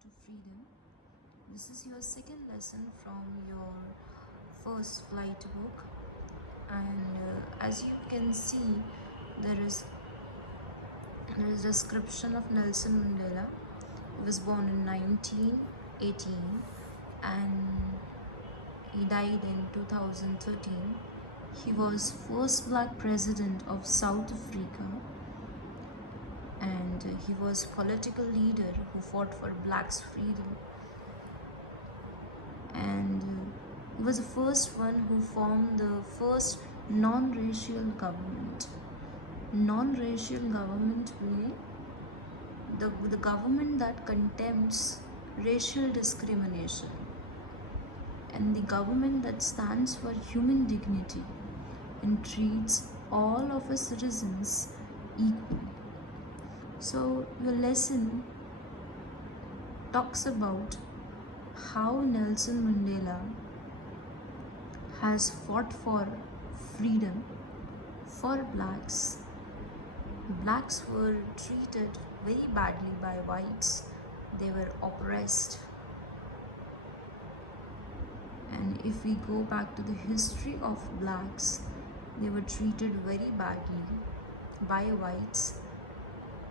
to freedom. This is your second lesson from your first flight book, and as you can see, there is description of Nelson Mandela. He was born in 1918 and he died in 2013. He was first black president of South Africa, and he was political leader who fought for blacks' freedom, and he was the first one who formed the first non-racial government. Non-racial government meaning the government that contemns racial discrimination, and the government that stands for human dignity and treats all of its citizens equal. So your lesson talks about how Nelson Mandela has fought for freedom for blacks. Blacks were treated very badly by whites. They were oppressed. And if we go back to the history of blacks, they were treated very badly by whites.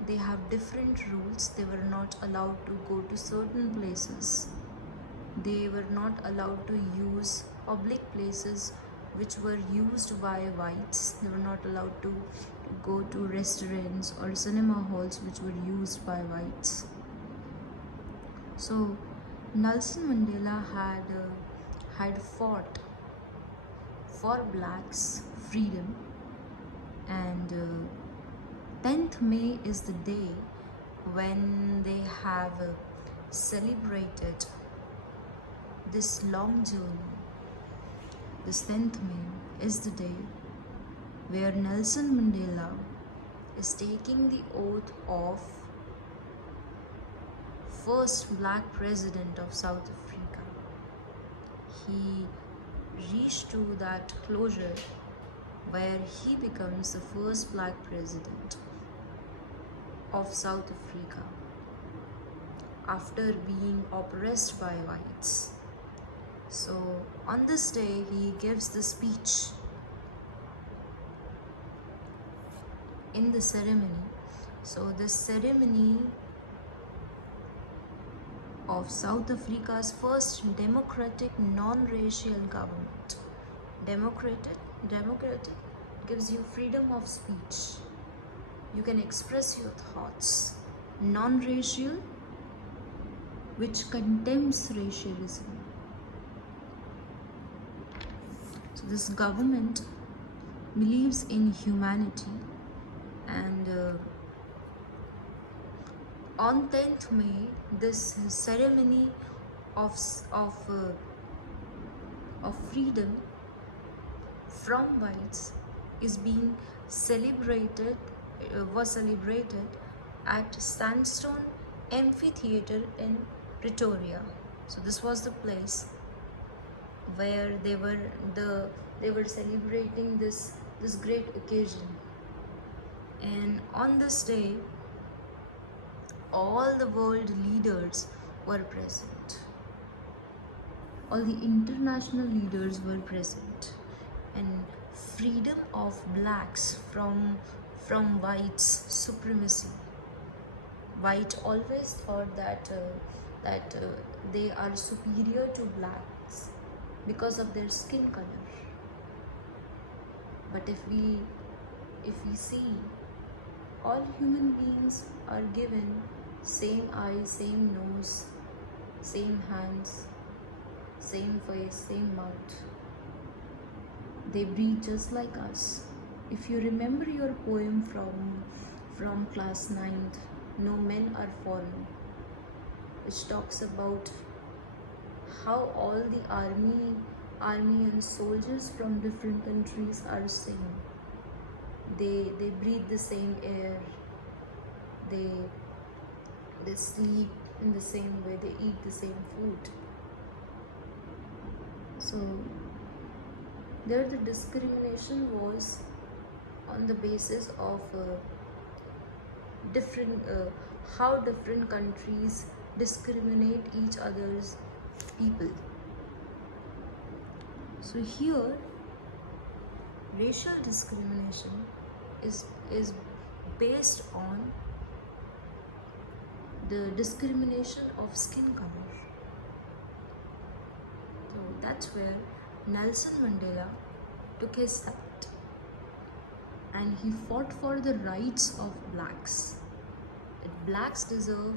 They have different rules. They were not allowed to go to certain places. They were not allowed to use public places which were used by whites. They were not allowed to go to restaurants or cinema halls which were used by whites. So Nelson Mandela had fought for blacks' freedom, and 10th May is the day when they have celebrated this long journey. This 10th May is the day where Nelson Mandela is taking the oath of first black president of South Africa. He reached to that closure where he becomes the first black president of South Africa after being oppressed by whites. So on this day he gives the speech in the ceremony. So the ceremony of South Africa's first democratic non-racial government. Democratic gives you freedom of speech. You can express your thoughts. Non-racial, which condemns racialism. So this government believes in humanity, and on 10th May, this ceremony of freedom from whites is being celebrated, was celebrated at Sandstone Amphitheatre in Pretoria. So this was the place where they were celebrating this great occasion. And on this day, all the world leaders were present. All the international leaders were present, and freedom of blacks from whites' supremacy. White always thought that they are superior to blacks because of their skin color. But if we see, all human beings are given same eyes, same nose, same hands, same face, same mouth. They breathe just like us. If you remember your poem from class 9th, No Men Are Foreign, which talks about how all the army and soldiers from different countries are same. They breathe the same air. They sleep in the same way. They eat the same food. So there the discrimination was on the basis of different how different countries discriminate each other's people. So here, racial discrimination is based on the discrimination of skin color. So that's where Nelson Mandela took his stand, and he fought for the rights of blacks. That blacks deserve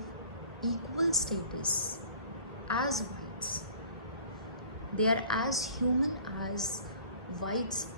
equal status as whites. They are as human as whites